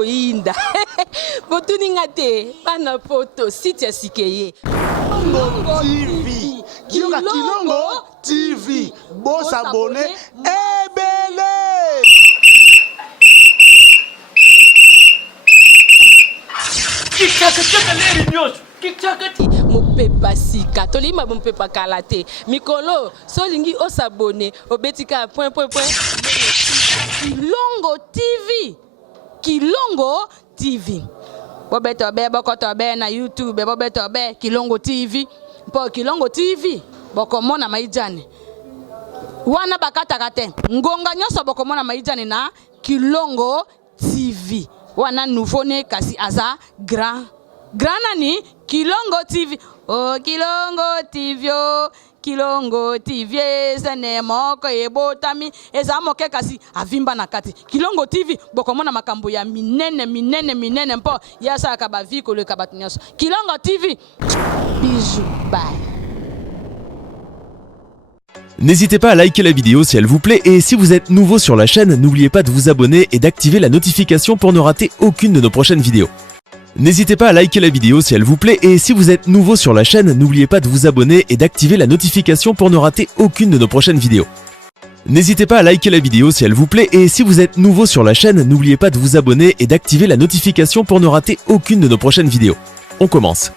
koinda. Botuninga te, pana poto, site ya sikeye. Kilongo TV. Kilongo TV. Boss abonné, ebele. Mopepa sika tolima mopepa kalate mikolo solingi osabone obetika point Kilongo TV bobeto be bokoto be na YouTube bobeto be Kilongo TV po Kilongo TV bokomona maijane wana bakataka te ngonga nyoso bokomona maijane na Kilongo TV wana nouveau ne kasi aza grand nani Kilongo TV. Oh Kilongo TV, oh Kilongo TV, zene moko ebotami eza moke kasi avimba na kati. Kilongo TV bokomona makambo ya minene mpo yasa akaba viko le kabatunyaso. Kilongo TV. Bisous, bye. N'hésitez pas à liker la vidéo si elle vous plaît et si vous êtes nouveau sur la chaîne, n'oubliez pas de vous abonner et d'activer la notification pour ne rater aucune de nos prochaines vidéos. N'hésitez pas à liker la vidéo si elle vous plaît et si vous êtes nouveau sur la chaîne, n'oubliez pas de vous abonner et d'activer la notification pour ne rater aucune de nos prochaines vidéos. N'hésitez pas à liker la vidéo si elle vous plaît et si vous êtes nouveau sur la chaîne, n'oubliez pas de vous abonner et d'activer la notification pour ne rater aucune de nos prochaines vidéos. On commence.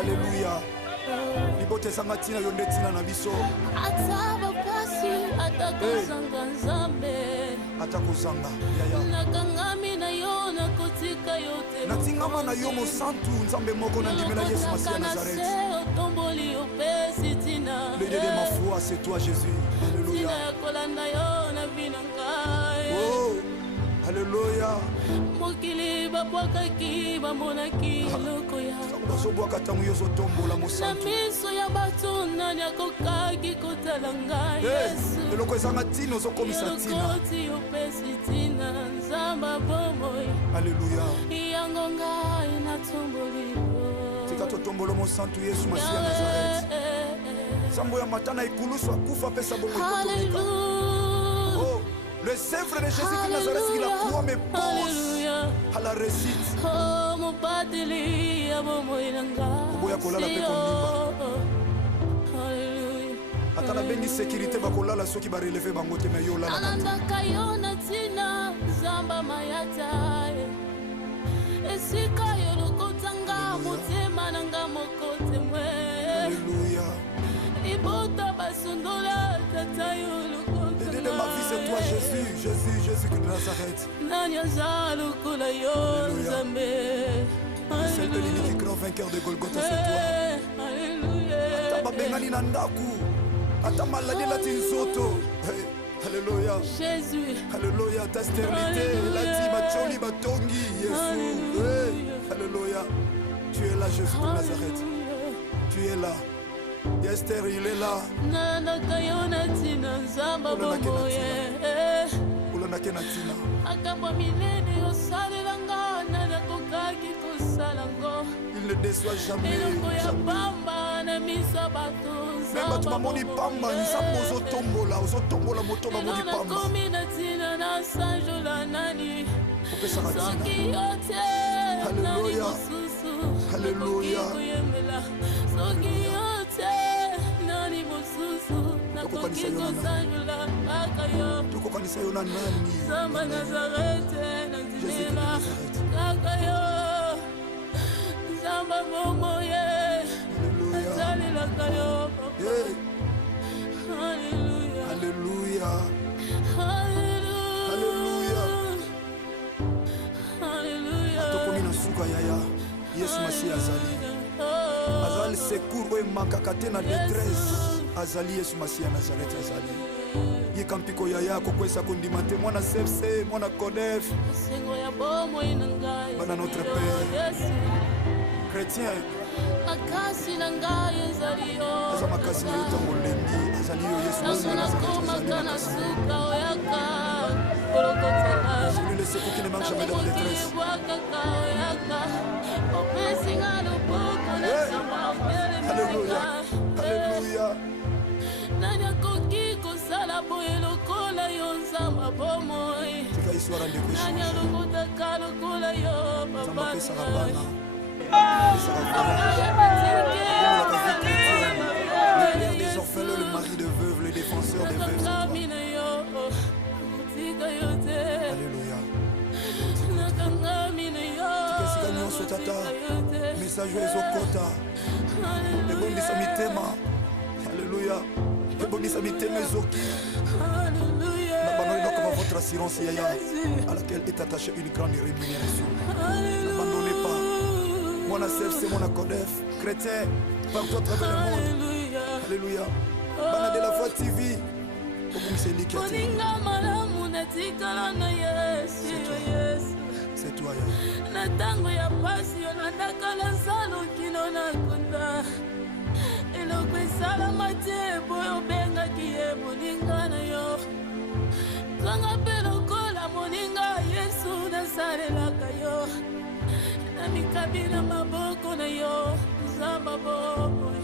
Alléluia. Libote sangatina yondetina na biso. Ataba pasi atakuzanga nzambe. Atakuzanga. Yaya. Nakangami na yo na kotika yote. Natingama na yo mo santu nzambe moko na ndimela Yesu Masiya Nazareth. Otomboli opesi tina. Le Dieu de ma foi, c'est toi Jésus. Alléluia. Tina yakolanda yo na binangai. Oh. Alléluia. Mokili babwakaki bamonaki eloko ya bazobwaka ntango yo ozotombola mosantu na miso ya bato nani akokaki kotala ngai Yesu eloko ezanga ntina ozokomisa ntina elokoti opesi ntina nzamba bomoi Alléluia. yango ngai natomboli tika totombola mosantu Yesu Masiya Nazareth. Sambo ya matana ikulusu akufa pesa bongo ikotomeka. Oh, le sèvre de Jésus-Christ Nazareth, il la croix me pose à la réussite. Oh, mon pateli, abomo inanga. Oboya kolala pe kondimba. Alléluia. Atala bengi sécurité bakolala soki ba relever bango te me yo lala. Ananda kayona tina zamba mayata. Esika yo lokotanga motema nanga mokote mwe. Alléluia. Ibota basundola tata yo lokotanga. L'idée de ma vie c'est toi Jésus, Jésus, Jésus de Nazareth. Nanya zalu kula yo zambe. C'est le grand vainqueur de Golgotha, c'est toi. Alléluia. Ata bengani na ndaku. Ata maladi la tinzoto. Hey, alléluia. Jésus. Alléluia, ta stérilité, la dit macholi batongi, Jésus. Hey, alléluia. Tu es là, Jésus de Nazareth. Tu es là. Esther, il est là. Nana kayona tina zamba bomoye. Ulana kenatina. Akamba milene osalelanga nana kokaki kosalango. Il ne déçoit jamais. Eloko ya Jamais. pamba na misa bato Même bato mamoni pamba, nzambo ozotombola moto mamoni Nana pamba. komi na tina na sanjola nani. Opesaka Soki tina. yote nani Alléluia. mosusu. Alléluia. Nakoki koyembela. Soki yote nani mosusu. Nakoki kosanjola kaka yo. Tokokanisa yo na nani? Zamba Nazarete Jésus de nanzimela Nazareth. kaka yo. Zamba momoye Alléluia. azalelaka yo papa. Hey, Alléluia. alléluia. Alléluia. Alléluia. Tokomi na suka yaya. Yesu Masi azali. Oh, Azali secours oyo emakaka te na détresse. Azali Yesu Masi ya Nazareth azali. Yika mpiko yaya kokwesa kondima te mwana CFC, mwana CODEF. esengo ya bomoi na ngai Bana notre ezali yo, Père. Yesu. Chrétien, makasi na ngai ezali yo. aza makasi na yo ntango olembi. Azali yo Yesu Masi Ntango ya Nazareth nakomaka azali na makasi. suka oyaka kolokotela. Celui le secours qui ne manque jamais dans la détresse. Alléluia. Alléluia. Nani akoki kosala boye lokola yo nzamba bomoi. Tika histoire ndeko Nani échange. alokotaka lokola yo Nzambe papa apesaka ngai. bana. Apesaka le père des orphelins, le mari de veuve, le défenseur des veuves, c'est toi. Nakangamina yo, tika yo te. Alléluia. Nakangamina yo, Esika nyonso tata, tika yo te. message oyo ezokota, ebongisa mitema. Alléluia. Ebongisa mitema ezoki. Alléluia. Na bano oyo comme votre assurance yaya, à laquelle est attachée une grande rémunération. N'abandonnez pas. Mwana CFC, mwana CODEF, chrétien, partout à travers le monde. Alléluia. Alléluia. Bana de la Voix TV. Obongisa eliki ya te. Moninga malamu natikala na Yesu, Yesu. C'est toi yaya. Na ntango ya pasi yolandaka na zalo kino na kunda. Eloko esalama te po obengaki ye moninga na yo. Kanga mpe lokola moninga Yesu nasalelaka yo. Na mikabi na maboko na yo nzamba bomoi.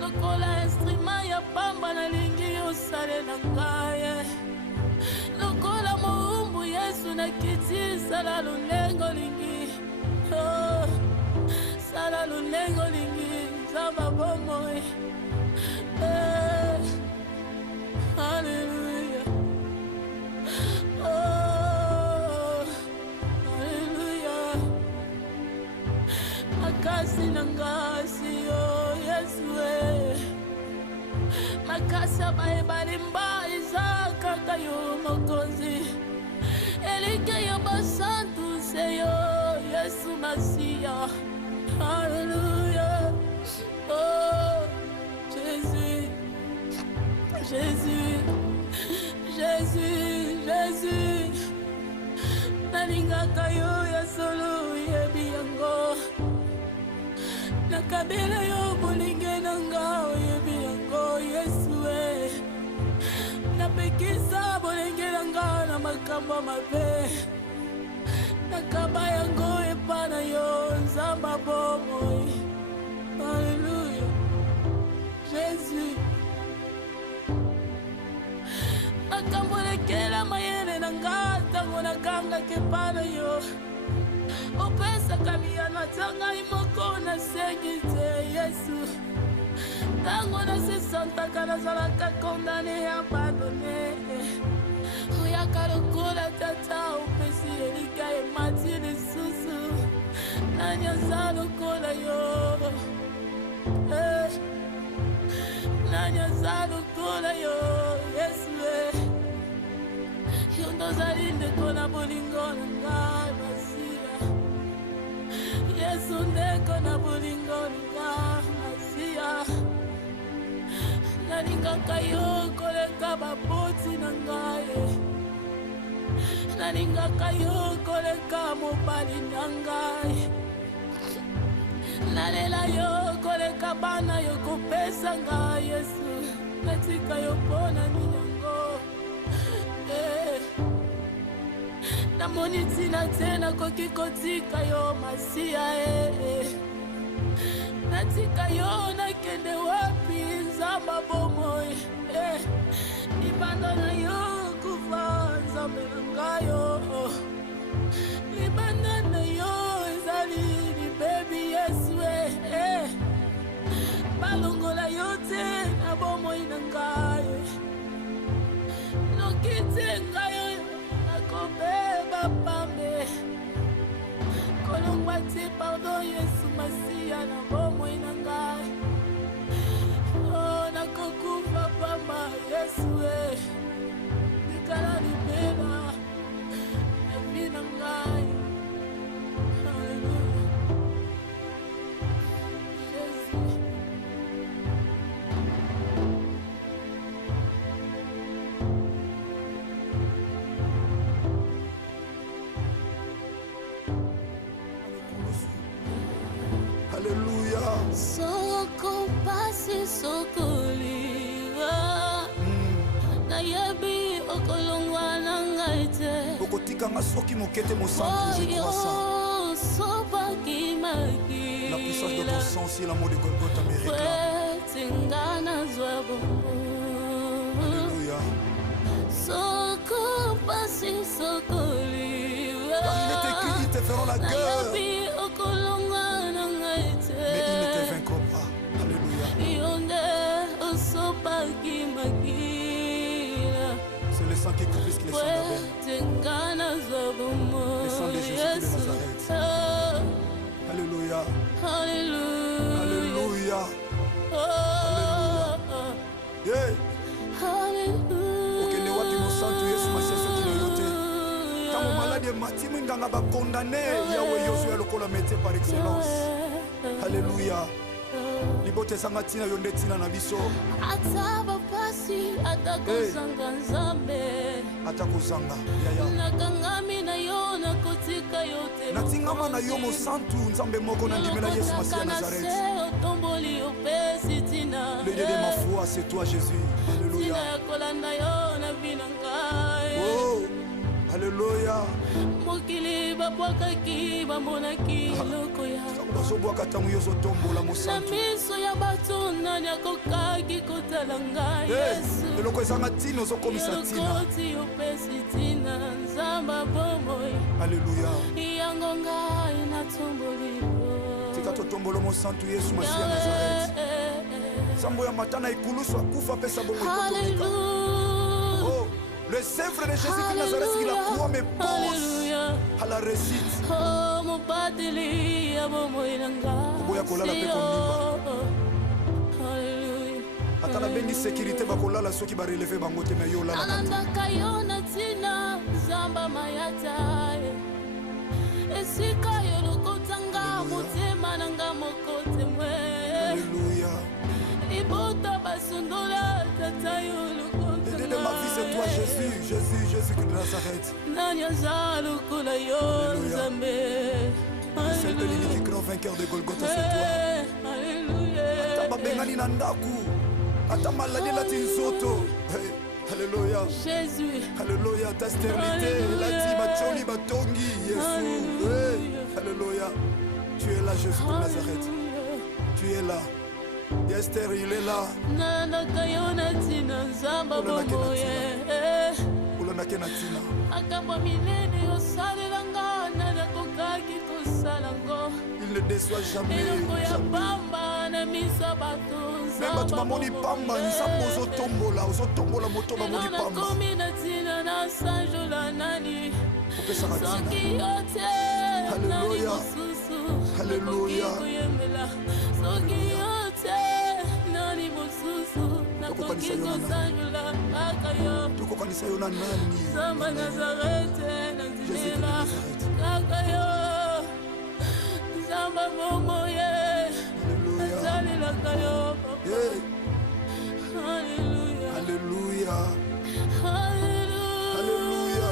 Lokola instrument ya pamba nalingi osalela ngai. Lokola moumbu Yesu nakiti sala lulengo lingi. Oh, sala lulengo lingi nzamba bomoi. Alléluia. Oh, alléluia. Makasi na ngasi yo Yesu makasi bayebali mba eza kaka yo mokonzi. Elike ya basantu se yo Yesu Masiya. Alléluia. Oh, Jésus, Jésus, Jésus, Jésus. Nalingaka yo ya solo yebi yango. Nakabela yo bolinge nanga oyebi yango Yesu napekisa bolenge nanga na makambo mabe. Nakaba yango epa na yo nzamba bomoi. Alléluia. nakangaki epai na yo opesaka miyano ata ngai moko nasengi te yesu ntango nasesantaka nazalaka kondane ya abandone oyaka lokola tata opesi elika emati lisusu nani aza lokola yo nani aza lokola yo yesu yo ndozali ndeko na bolingo na ngai masiya yesu ndeko na bolingo na ngai masiya nalingaka yo koleka baboti na ngai nalingaka yo koleka mobali na ngai nalela yo koleka bana yo kopesa ngai yesu natika yo mpona minyango namoni ntina te nakoki kotika yo masiya natika yo nakende wapi nzamba bomoi libanda na yo kufa nzambe na ngayo libanda na yo ezali libebi yesu balongola yo te na bomoi na ngayo noki te ngayo nakobeba pambe kolongwa te pardon yesu masiya na bomoi na ngai nakokufa pamba yesu likala libela evi na ngai Alleluia Jésus Alléluia. Soko pasi sokoliwa nayebi okolongwa na ngai te okotikanga soki mokete mosantu je crois ça. La puissance de ton sang, si l'amour de Golgotha me réclame. Alléluia. Car il est écrit, ils te feront la guerre, mais ils ne te vaincront pas. Alléluia. C'est le sang qui est plus que le sang d'Abel. Le sang de Jésus de Nazareth. Alléluia. Alléluia. Alléluia. Yeah. Okende wapi mosantu Yesu masiya soki na yo te. Ntango maladi emati mwinganga bakondane yawe yozo ya lokola métier par excellence. Alléluia. Libote ezanga ntina yo nde ntina na biso. Ata bapasi ata kozanga nzambe ata kozanga yaya nakangami na yo nakotika yo te natingama na yo mosantu nzambe moko na ndimela Yesu masiya Nazareth. otomboli opesi tina Le Dieu de ma foi, c'est toi Jésus. Alléluia. tina ya kolanda yo na bina ngai Oh, alléluia. mokili babwakaki bamonaki eloko ya bazobwaka ntango yo ozotombola na mosantu miso ya bato nani akokaki kotala ngai yesu eloko ezanga ntina ozokomisa ntina. elokoti opesi ntina nzamba bomoi Alléluia. yango ngai natomboli tika totombola mosantu Yesu masiya Nazareth. Nzambo ya matana ekulusu akufa apesa bongo ekotomika. Oh, le sèvre de Jésus de Nazareth qui la croix me pose à la réussite. Oboya kolala pe kondimba. Ata na bengi sécurité bakolala soki bareleve bango te na yo olala. alandaka yo na ntina nzamba mayata esika yo lokotanga motema na nga moko temwe Alléluia. libota basundola tata yo L'idée de ma vie c'est toi Jésus, Jésus, Jésus de Nazareth. nani aza lokola yo nzambe Le seul de l'unique grand vainqueur de Golgotha c'est toi. Ata babengani na ndaku, ata maladi lati nzoto. Hey, alléluia. Jésus. Alléluia, ta stérilité, lati bacholi batongi Yesu. Hey, alléluia. Tu es là Jésus de Nazareth. Tu es là. Esther, il est là. nake na ntina makambo minene osalelanga nani akokaki kosala ngo il ne déçoit jamais eloko ya jamais. pamba na miso bato me bato bamoni pamba nzambe ozotombola moto bamoni pamba nakomi na ntina na sanjola nani opesaka soki ntina yo te nani Alléluia. mosusu Alléluia. nakoki koyembela soki yo te nani mosusu nakoki kosanjola kaka yo tokokanisa yo na nani Zamba Nazarete na Jésus de nzela Nazareth. kaka yo Zamba momo ye Alléluia. azalelaka yo papa Hey, Alléluia Alléluia. Alléluia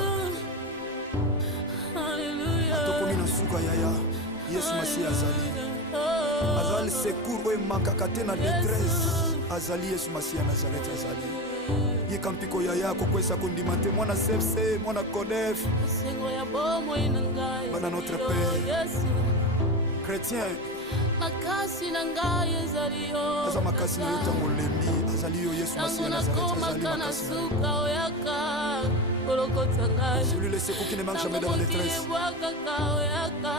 Alléluia tokomi na suka yaya yesu masiya azali secours oyo emakaka te na détresse azali yesu masiya nazareth azali yeka mpiko yaya akokwesa kondima te mwana cfc mwana codef Sengo ya bomoi na ngai Bana notre yo, Père. Yesu chrétien makasi na ngai ezali yo aza makasi na yo ntango olembi azali yo yesu ntango masiya nazareth azali nakomaka na makasi na yo suka oyaka kolokota ngai celui le secours qui ne manque jamais dans la détresse ebwakaka oyaka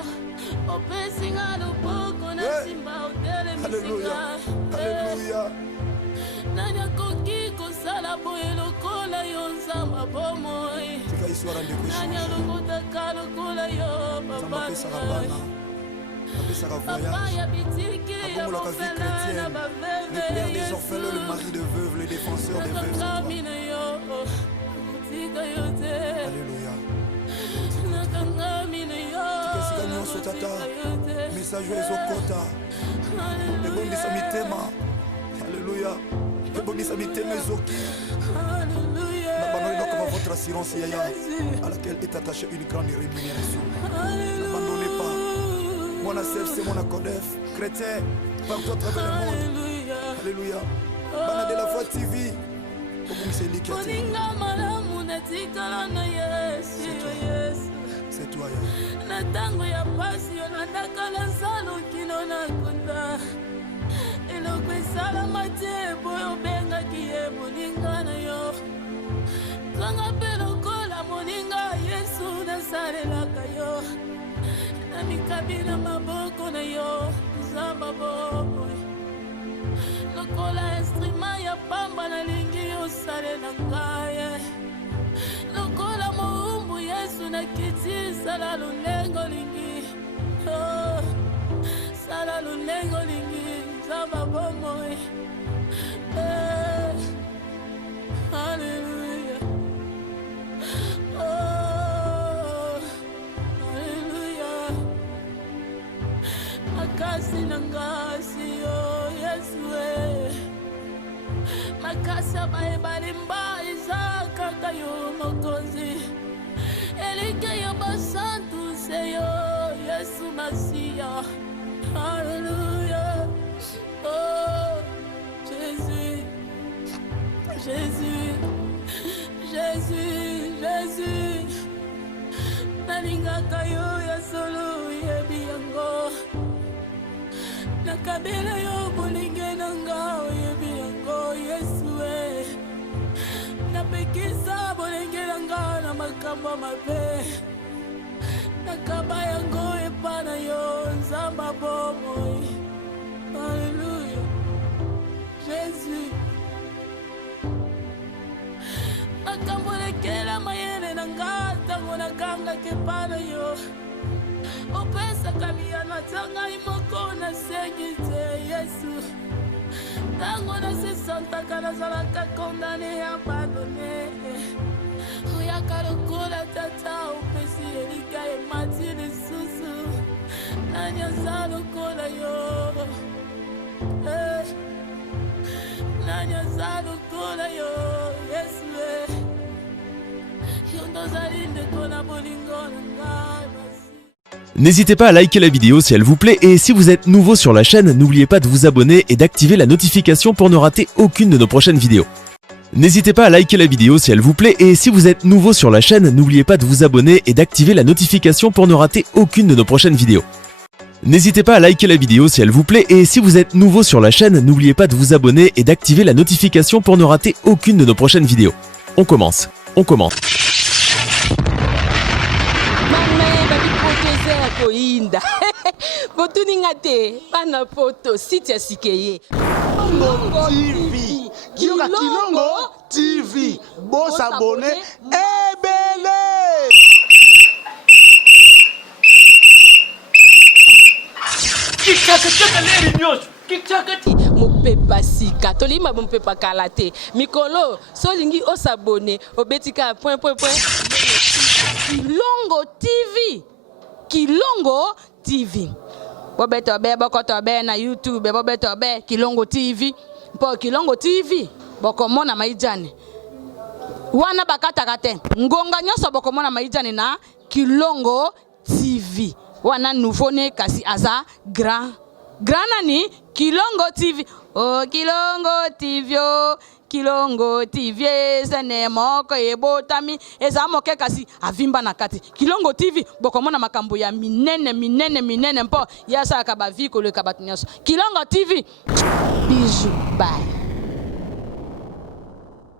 opesinga loboko na Hey! nsima Alléluia. otelemisinga Alléluia. nani akoki kosala boye lokola yo nzamba bomoi tika histoire ndeko nani alokotaka lokola yo nzambe papa apesaka na bana apesaka papa voyage ya bitiki ya abongolaka vie mofela na chrétienne le père des orphelins le mari de veuves le défenseur des veuves c'est nakangami toi na yo kotika yo te Alléluia. nakangami na yo Tika esika nyonso tata message oyo ezokota ebongisa mitema Alléluia. ebongisa mitema ezoki na bandoni donc votre assurance yaya à laquelle est attachée une grande rémunération n'abandonnez pas mwana cfc mwana codef chrétien partout à travers le monde Alléluia. bana de la foi tv obongisa eliki ya te moninga malamu natikala na yesu yo yesu c'est toi yaya na ntango ya pasi yolandaka na zalo kino na kunda eloko esalama te boyo obengaki ye moninga na yo kanga mpe lokola moninga yesu nasalelaka yo na mikabi na maboko na yo nzamba bomoi lokola instrument ya pamba nalingi osalela ngai lokola moumbu yesu nakiti sala lulengo lingi oh, sala lulengo lingi nzamba bomoi Alléluia oh, Alléluia makasi na ngasi yo yesu makasi ya bayebalimba eza kaka yo mokonzi elike yo basantu se yo yesu masiya Alléluia oh Jésus Jésus Jésus Jésus nalingaka yo ya solo yebi yango nakabela yo bolinge na nga oyebi yango yesu napekisa bolenge na nga na makambo mabe nakaba yango epa na yo nzamba bomoi Alléluia Jésus makambo lekela mayele na nga ntango nakangaka epa na yo opesaka miyano ata ngai moko nasengi te yesu ntango nasesantaka nazalaka kondane abandone oyaka lokola tata opesi elika emati lisusu nani aza lokola yo nani aza lokola yo yesu yo ndozali ndeko na bolingo na ngai. N'hésitez pas à liker la vidéo si elle vous plaît et si vous êtes nouveau sur la chaîne, n'oubliez pas de vous abonner et d'activer la notification pour ne rater aucune de nos prochaines vidéos. N'hésitez pas à liker la vidéo si elle vous plaît et si vous êtes nouveau sur la chaîne, n'oubliez pas de vous abonner et d'activer la notification pour ne rater aucune de nos prochaines vidéos. N'hésitez pas à liker la vidéo si elle vous plaît et si vous êtes nouveau sur la chaîne, n'oubliez pas de vous abonner et d'activer la notification pour ne rater aucune de nos prochaines vidéos. On commence. Kinda. Botuninga te, bana poto, site ya sikeye. Kilongo TV. Kiyoka Kilongo TV. Boss abonné. Ebele. Mopepa sika tolima mopepa kalate mikolo solingi osabone obetika point Kilongo TV Kilongo TV bobeto be bokoto be na YouTube bobeto be Kilongo TV mpo Kilongo TV bokomona maijane wana bakataka te ngonga nyoso bokomona maijane na Kilongo TV wana nouveau ne kasi aza grand nani Kilongo TV oh Kilongo TV oh Kilongo TV sene moko ebotami eza moke kasi avimba na kati Kilongo TV bokomona makambo ya minene mpo yasa ka ba vie ko le kabatunyaso Kilongo TV bijou bye.